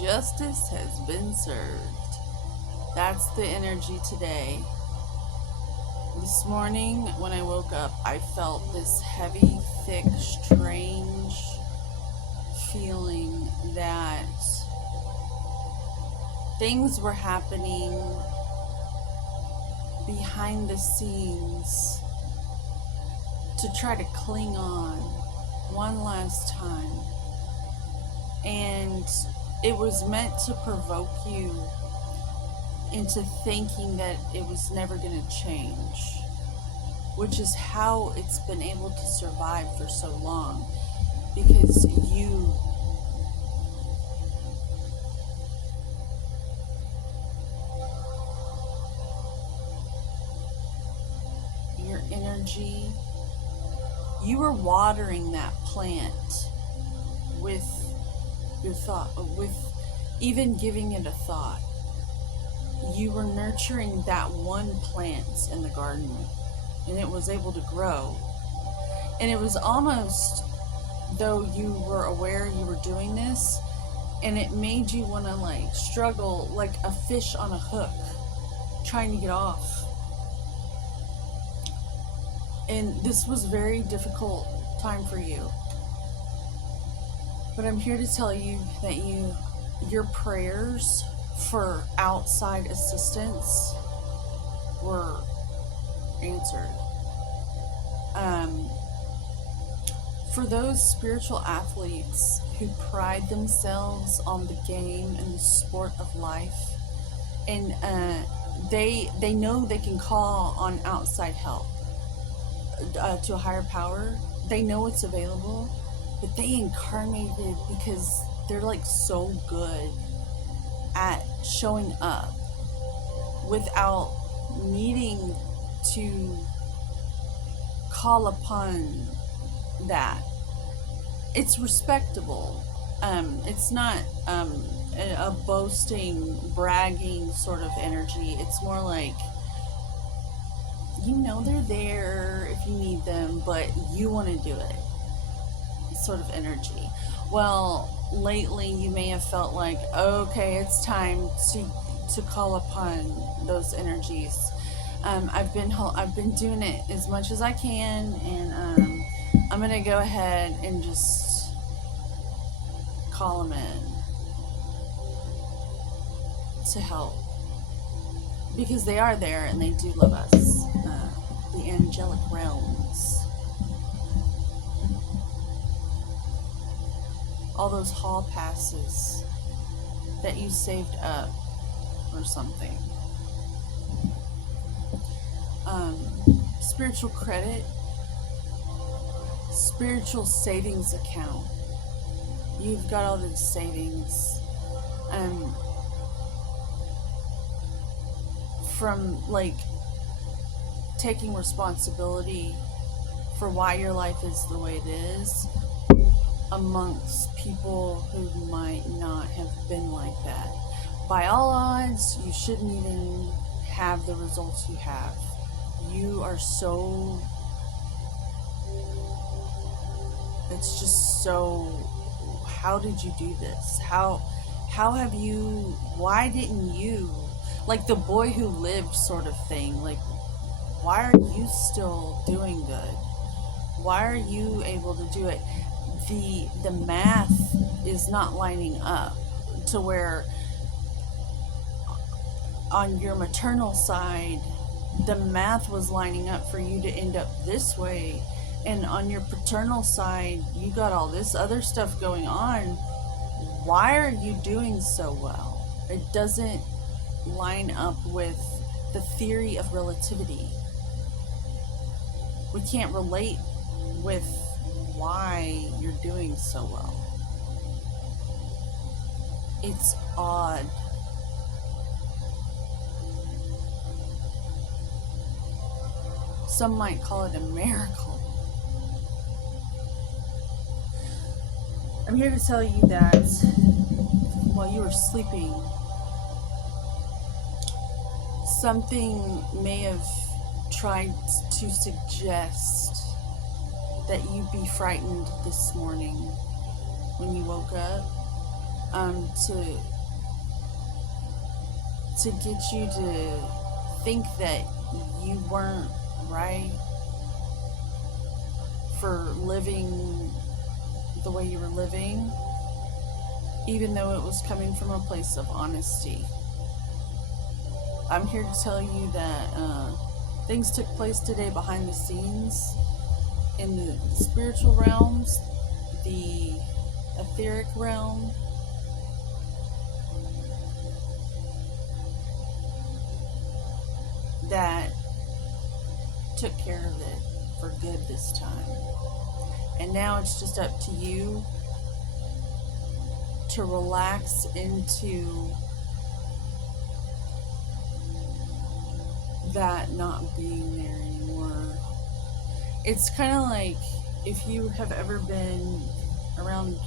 Justice has been served. That's the energy today. This morning, when I woke up, I felt this heavy, thick, strange feeling that things were happening behind the scenes to try to cling on one last time. And it was meant to provoke you into thinking that it was never going to change, which is how it's been able to survive for so long, because your energy, you were watering that plant with your thought, with even giving it a thought. You were nurturing that one plant in the garden, and it was able to grow. And it was almost though you were aware you were doing this, and it made you want to struggle like a fish on a hook trying to get off. And this was a very difficult time for you. But I'm here to tell you that your prayers for outside assistance were answered. For those spiritual athletes who pride themselves on the game and the sport of life, and they know they can call on outside help to a higher power. They know it's available, but they incarnated because they're so good at showing up without needing to call upon that. It's respectable. It's not a boasting, bragging sort of energy. It's more like, they're there if you need them, but you want to do it sort of energy. Well, lately you may have felt like, okay, it's time to call upon those energies. I've been doing it as much as I can, and I'm gonna go ahead and just call them in to help, because they are there and they do love us. The angelic realms. All those hall passes that you saved up or something. Spiritual credit, spiritual savings account. You've got all these savings. From taking responsibility for why your life is the way it is, amongst people who might not have been like that. By all odds, you shouldn't even have the results you have. You are so... It's just so... How did you do this? How have you... Why didn't you... Like the boy who lived sort of thing. Why are you still doing good? Why are you able to do it? The math is not lining up to where on your maternal side the math was lining up for you to end up this way, and on your paternal side you got all this other stuff going on. Why are you doing so well? It doesn't line up with the theory of relativity. We can't relate with why you're doing so well. It's odd. Some might call it a miracle. I'm here to tell you that while you were sleeping, something may have tried to suggest that you be frightened this morning when you woke up. to get you to think that you weren't right for living the way you were living, even though it was coming from a place of honesty. I'm here to tell you that things took place today behind the scenes in the spiritual realms, the etheric realm, that took care of it for good this time. And now it's just up to you to relax into that not being there anymore. It's kind of like if you have ever been around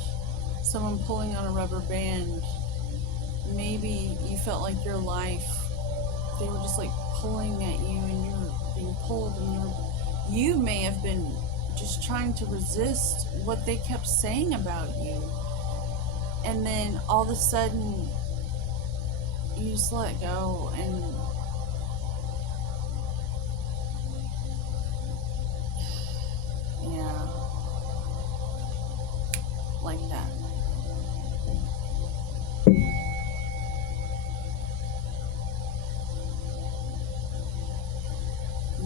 someone pulling on a rubber band, maybe you felt like your life, they were just like pulling at you and you were being pulled, and you may have been just trying to resist what they kept saying about you. And then all of a sudden, you just let go, and yeah, like that.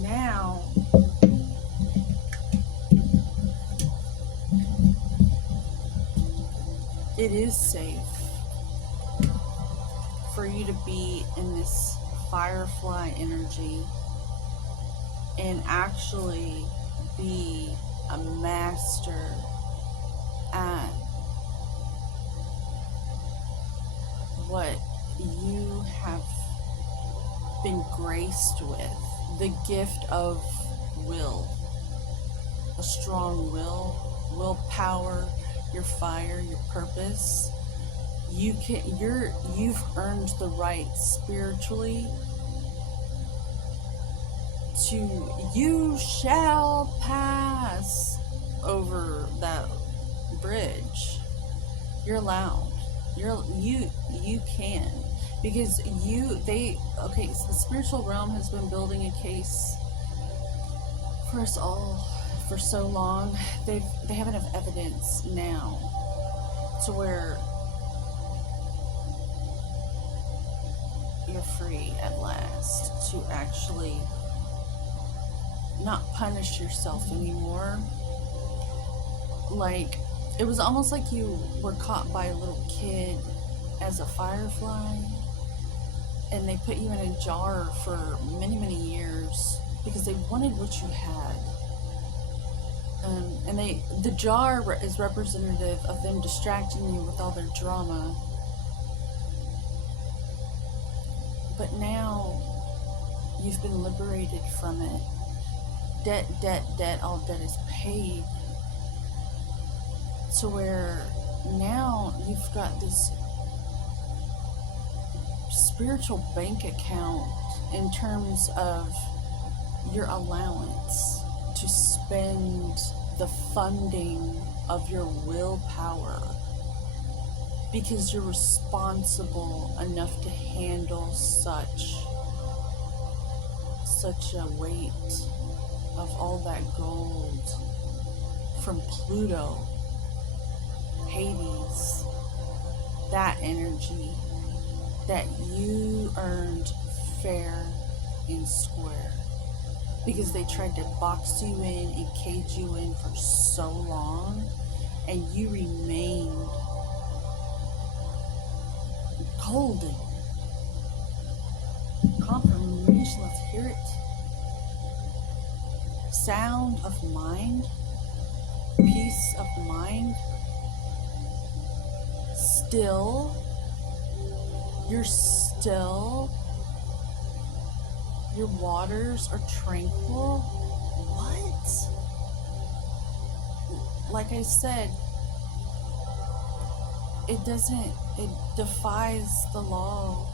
Now, it is safe for you to be in this firefly energy and actually be a master at what you have been graced with, the gift of will, a strong willpower, your fire, your purpose. You've earned the right spiritually to, you shall pass over that bridge. You're allowed. You can, because so the spiritual realm has been building a case for us all for so long. They have enough evidence now to where you're free at last to actually not punish yourself anymore. Like, it was almost like you were caught by a little kid as a firefly, and they put you in a jar for many, many years because they wanted what you had. And the jar is representative of them distracting you with all their drama. But now you've been liberated from it. Debt, all debt is paid. To where now you've got this spiritual bank account in terms of your allowance to spend the funding of your willpower, because you're responsible enough to handle such a weight of all that gold from Pluto, Hades, that energy that you earned fair and square, because they tried to box you in and cage you in for so long, and you remained golden. Confirmation, let's hear it. Sound of mind, peace of mind. Still, you're still, your waters are tranquil. What? Like I said, it defies the laws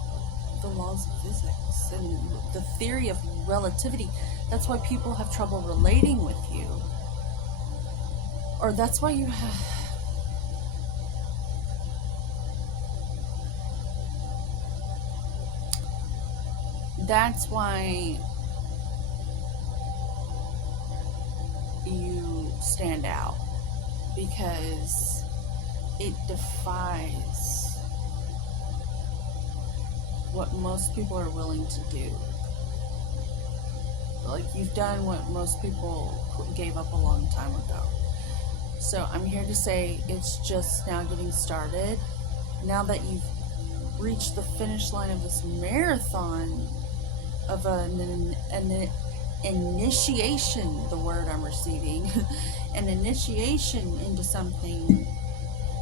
of physics and the theory of relativity. That's why people have trouble relating with you. Or that's why you have, That's why you stand out, because it defies what most people are willing to do. Like, you've done what most people gave up a long time ago. So I'm here to say it's just now getting started. Now that you've reached the finish line of this marathon of an initiation, the word I'm receiving, an initiation into something,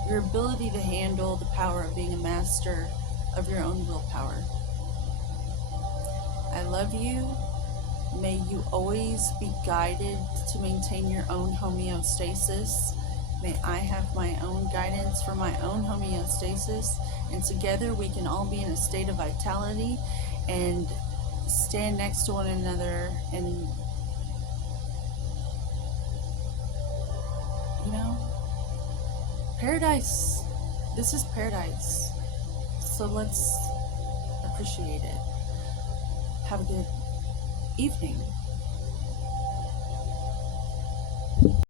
your ability to handle the power of being a master of your own willpower. I love you. May you always be guided to maintain your own homeostasis. May I have my own guidance for my own homeostasis. And together we can all be in a state of vitality and stand next to one another and, paradise. This is paradise. So let's appreciate it. Have a good evening.